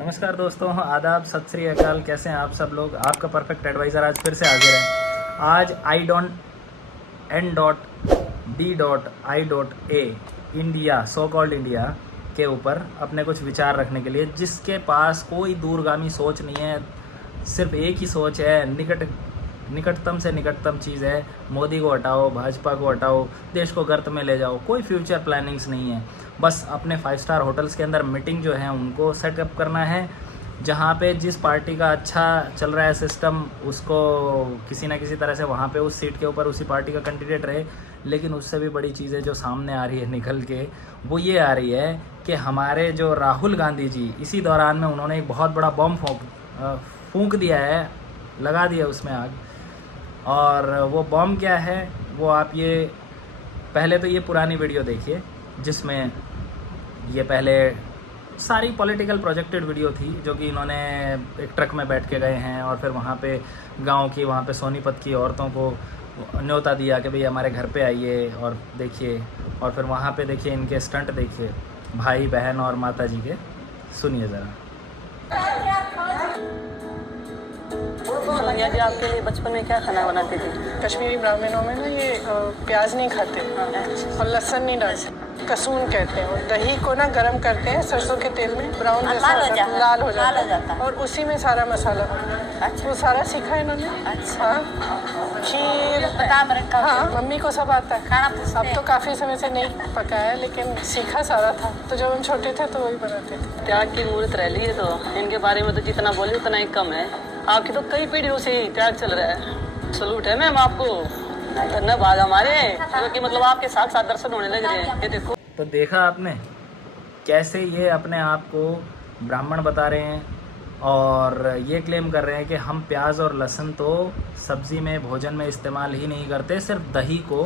नमस्कार दोस्तों, आदाब, सत श्री अकाल। कैसे हैं आप सब लोग? आपका परफेक्ट एडवाइज़र आज फिर से हाजिर है। आज I.N.D.I.A India, so called India के ऊपर अपने कुछ विचार रखने के लिए, जिसके पास कोई दूरगामी सोच नहीं है, सिर्फ एक ही सोच है, निकटतम से निकटतम चीज़ है, मोदी को हटाओ, भाजपा को हटाओ, देश को गर्त में ले जाओ। कोई फ्यूचर प्लानिंग्स नहीं है। बस अपने 5 स्टार होटल्स के अंदर मीटिंग जो है उनको सेटअप करना है, जहाँ पे जिस पार्टी का अच्छा चल रहा है सिस्टम, उसको किसी ना किसी तरह से वहाँ पे उस सीट के ऊपर उसी पार्टी का कैंडिडेट रहे। लेकिन उससे भी बड़ी चीज़ें जो सामने आ रही है निकल के, वो ये आ रही है कि हमारे जो राहुल गांधी जी, इसी दौरान में उन्होंने एक बहुत बड़ा बम फूंक दिया है, लगा दिया उसमें आग। और वो बम क्या है, वो आप ये पहले तो ये पुरानी वीडियो देखिए, जिसमें ये पहले सारी पॉलिटिकल प्रोजेक्टेड वीडियो थी, जो कि इन्होंने एक ट्रक में बैठ के गए हैं और फिर वहाँ पे गांव की, वहाँ पे सोनीपत की औरतों को न्योता दिया कि भाई हमारे घर पे आइए और देखिए। और फिर वहाँ पे देखिए इनके स्टंट देखिए, भाई बहन और माता जी के। सुनिए ज़रा। भैया जी, आपके लिए बचपन में क्या खाना बनाते थे? कश्मीरी ब्राह्मणों में ना ये प्याज नहीं खाते और लहसुन नहीं डालते, कसून कहते हैं। और दही को ना गरम करते हैं सरसों के तेल में, ब्राउन जैसा लाल हो जाता है और उसी में सारा मसाला। अच्छा, वो सारा सीखा है इन्होंने। अच्छा, हाँ, खीर, हाँ, मम्मी को सब आता है खाना। अब तो काफ़ी समय से नहीं पकाया, लेकिन सीखा सारा था। तो जब हम छोटे थे तो वही बनाते थे। त्याग की मूर्त रह ली है, तो इनके बारे में तो जितना बोले उतना ही कम है। आपकी तो कई पीढ़ियों से ही त्याग चल रहा है। सलूट है मैम आपको, धन्यवाद हमारे, क्योंकि मतलब आपके साथ साथ दर्शन होने लग रहे हैं। ये देखो, तो देखा आपने कैसे ये अपने आप को ब्राह्मण बता रहे हैं और ये क्लेम कर रहे हैं कि हम प्याज और लहसुन तो सब्ज़ी में, भोजन में इस्तेमाल ही नहीं करते, सिर्फ दही को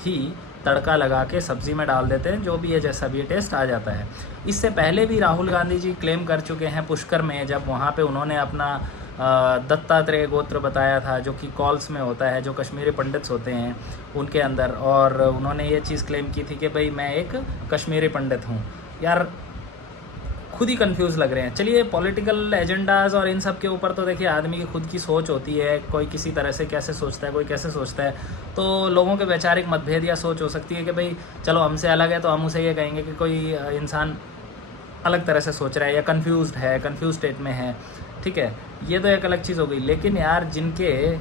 ही तड़का लगा के सब्ज़ी में डाल देते हैं, जो भी है जैसा भी टेस्ट आ जाता है। इससे पहले भी राहुल गांधी जी क्लेम कर चुके हैं पुष्कर में, जब वहाँ पे उन्होंने अपना दत्तात्रेय गोत्र बताया था, जो कि कॉल्स में होता है, जो कश्मीरी पंडित्स होते हैं उनके अंदर। और उन्होंने ये चीज़ क्लेम की थी कि भाई मैं एक कश्मीरी पंडित हूँ। यार खुद ही कंफ्यूज लग रहे हैं। चलिए, पॉलिटिकल एजेंडाज और इन सब के ऊपर तो देखिए आदमी की खुद की सोच होती है, कोई किसी तरह से कैसे सोचता है, कोई कैसे सोचता है। तो लोगों के वैचारिक मतभेद या सोच हो सकती है कि भाई चलो हमसे अलग है, तो हम उसे ये कहेंगे कि कोई इंसान अलग तरह से सोच रहा है या कंफ्यूज स्टेट में है। ठीक है, ये तो एक अलग चीज़ हो गई। लेकिन यार जिनके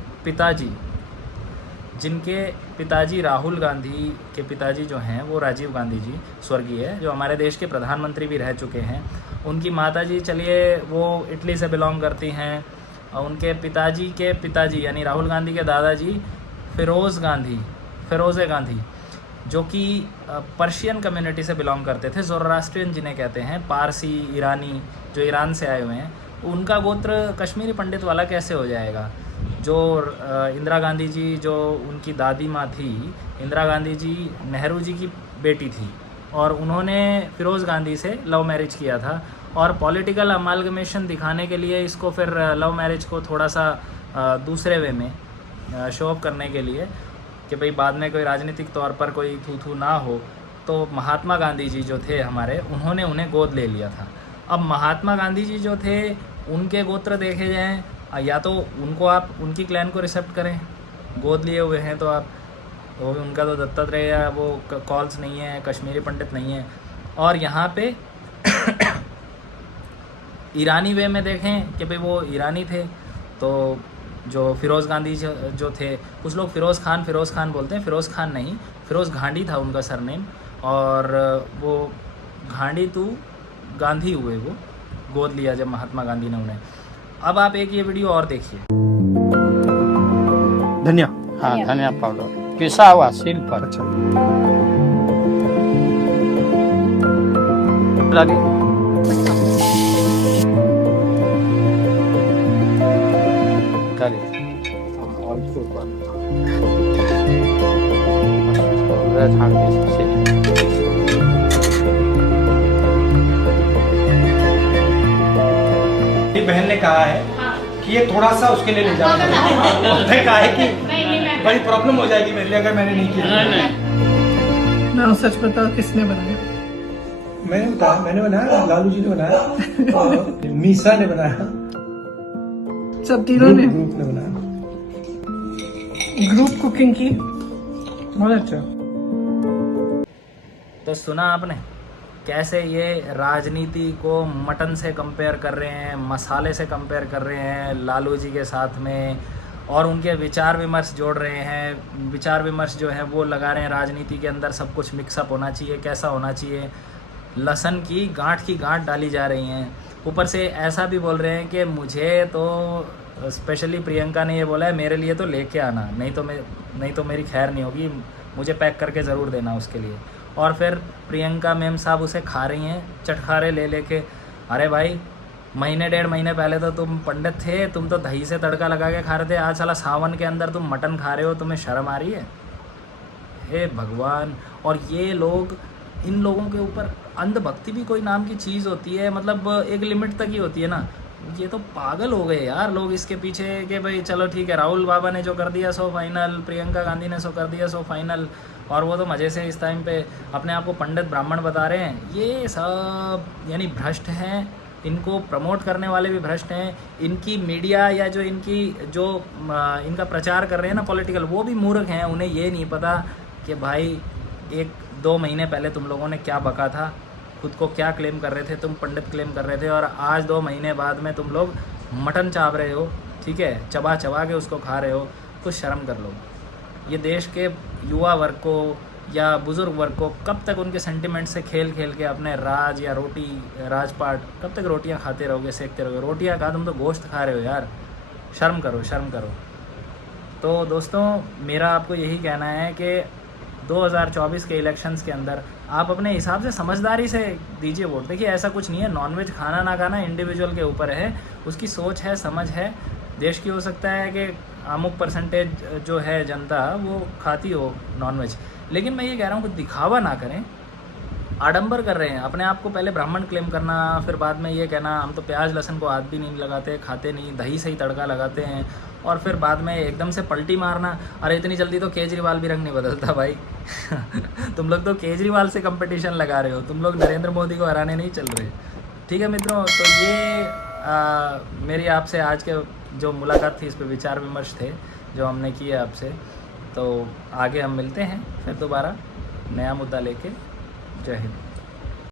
पिताजी राहुल गांधी के पिताजी जो हैं वो राजीव गांधी जी स्वर्गीय है, जो हमारे देश के प्रधानमंत्री भी रह चुके हैं। उनकी माताजी, चलिए, वो इटली से बिलोंग करती हैं। और उनके पिताजी के पिताजी यानी राहुल गांधी के दादाजी फिरोज़े गांधी, जो कि पर्शियन कम्युनिटी से बिलोंग करते थे, ज़ोरास्ट्रियन जिन्हें कहते हैं, पारसी, ईरानी, जो ईरान से आए हुए हैं। उनका गोत्र कश्मीरी पंडित वाला कैसे हो जाएगा? जो इंदिरा गांधी जी, जो उनकी दादी माँ थी, इंदिरा गांधी जी नेहरू जी की बेटी थी, और उन्होंने फिरोज़ गांधी से लव मैरिज किया था। और पॉलिटिकल अमालगमेशन दिखाने के लिए इसको, फिर लव मैरिज को थोड़ा सा दूसरे वे में शो ऑफ करने के लिए कि भाई बाद में कोई राजनीतिक तौर पर कोई थू ना हो, तो महात्मा गांधी जी जो थे हमारे, उन्होंने उन्हें गोद ले लिया था। अब महात्मा गांधी जी जो थे, उनके गोत्र देखे जाएं, या तो उनको आप उनकी क्लैन को रिसेप्ट करें, गोद लिए हुए हैं तो आप, वो उनका तो दत्तात्रेय या वो कॉल्स नहीं है, कश्मीरी पंडित नहीं है। और यहाँ पे ईरानी वे में देखें कि भाई वो ईरानी थे, तो जो फिरोज़ गांधी जो थे, कुछ लोग फ़िरोज़ खान बोलते हैं, फ़िरोज़ खान नहीं, फ़िरोज़ घांडी था उनका सरनेम। और वो घांडी तू गांधी हुए, वो गोद लिया जब महात्मा गांधी ने उन्हें। अब आप एक ये वीडियो और देखिए। धनिया, हाँ, धनिया पाउडर पिसा हुआ सील पर। अच्छा, लगे और इसके ऊपर बहन ने कहा है कि ये थोड़ा सा उसके लिए ले जाना है। उसने कहा है कि बड़ी प्रॉब्लम हो जाएगी मेरे लिए अगर मैंने नहीं किया। ना सच बताओ, किसने बनाया? मैंने बनाया, लालू जी ने बनाया और मीसा ने बनाया, सब तीनों ने ग्रुप ने बनाया। ग्रुप कुकिंग की, बहुत अच्छा। तो सुना आपने कैसे ये राजनीति को मटन से कंपेयर कर रहे हैं, मसाले से कंपेयर कर रहे हैं लालू जी के साथ में, और उनके विचार विमर्श जोड़ रहे हैं। विचार विमर्श जो है वो लगा रहे हैं राजनीति के अंदर सब कुछ मिक्सअप होना चाहिए, कैसा होना चाहिए। लहसुन की गांठ डाली जा रही हैं। ऊपर से ऐसा भी बोल रहे हैं कि मुझे तो स्पेशली प्रियंका ने ये बोला है मेरे लिए तो लेके आना, नहीं तो मेरी खैर नहीं होगी, मुझे पैक करके ज़रूर देना उसके लिए। और फिर प्रियंका मैम साहब उसे खा रही हैं चटखारे ले लेके। अरे भाई, महीने 1.5 महीने पहले तो तुम पंडित थे, तुम तो दही से तड़का लगा के खा रहे थे, आज साला सावन के अंदर तुम मटन खा रहे हो, तुम्हें शर्म आ रही है? हे भगवान। और ये लोग, इन लोगों के ऊपर अंधभक्ति भी कोई नाम की चीज़ होती है, मतलब एक लिमिट तक ही होती है ना। ये तो पागल हो गए यार लोग इसके पीछे कि भाई चलो ठीक है, राहुल बाबा ने जो कर दिया सो फाइनल, प्रियंका गांधी ने सो कर दिया सो फाइनल, और वो तो मज़े से इस टाइम पे अपने आप को पंडित ब्राह्मण बता रहे हैं। ये सब यानी भ्रष्ट हैं, इनको प्रमोट करने वाले भी भ्रष्ट हैं, इनकी मीडिया या जो इनका प्रचार कर रहे हैं ना पॉलिटिकल, वो भी मूर्ख हैं। उन्हें ये नहीं पता कि भाई 1-2 महीने पहले तुम लोगों ने क्या बका था, खुद को क्या क्लेम कर रहे थे, तुम पंडित क्लेम कर रहे थे, और आज 2 महीने बाद में तुम लोग मटन चाप रहे हो, ठीक है, चबा के उसको खा रहे हो। कुछ शर्म कर लो। ये देश के युवा वर्ग को या बुज़ुर्ग वर्ग को कब तक उनके सेंटिमेंट से खेल के अपने राज या रोटी राजपाट कब तक रोटियां खाते रहोगे, सेकते रहोगे? रोटियां खा, तुम तो गोश्त खा रहे हो यार। शर्म करो। तो दोस्तों, मेरा आपको यही कहना है कि 2024 के इलेक्शंस के अंदर आप अपने हिसाब से समझदारी से दीजिए वोट। देखिए, ऐसा कुछ नहीं है, नॉनवेज खाना ना खाना इंडिविजुअल के ऊपर है, उसकी सोच है, समझ है। देश की हो सकता है कि अमुक परसेंटेज जो है जनता वो खाती हो नॉनवेज, लेकिन मैं ये कह रहा हूँ कि दिखावा ना करें। आडंबर कर रहे हैं अपने आप को, पहले ब्राह्मण क्लेम करना, फिर बाद में ये कहना हम तो प्याज लहसुन को हाथ भी नहीं लगाते, खाते नहीं, दही से ही तड़का लगाते हैं, और फिर बाद में एकदम से पलटी मारना। अरे इतनी जल्दी तो केजरीवाल भी रंग नहीं बदलता भाई। तुम लोग तो केजरीवाल से कंपटीशन लगा रहे हो, तुम लोग नरेंद्र मोदी को हराने नहीं चल रहे। ठीक है मित्रों, तो ये मेरी आपसे आज के जो मुलाकात थी, इस पर विचार विमर्श थे जो हमने किए आपसे। तो आगे हम मिलते हैं फिर दोबारा नया मुद्दा लेके। जय हिंद।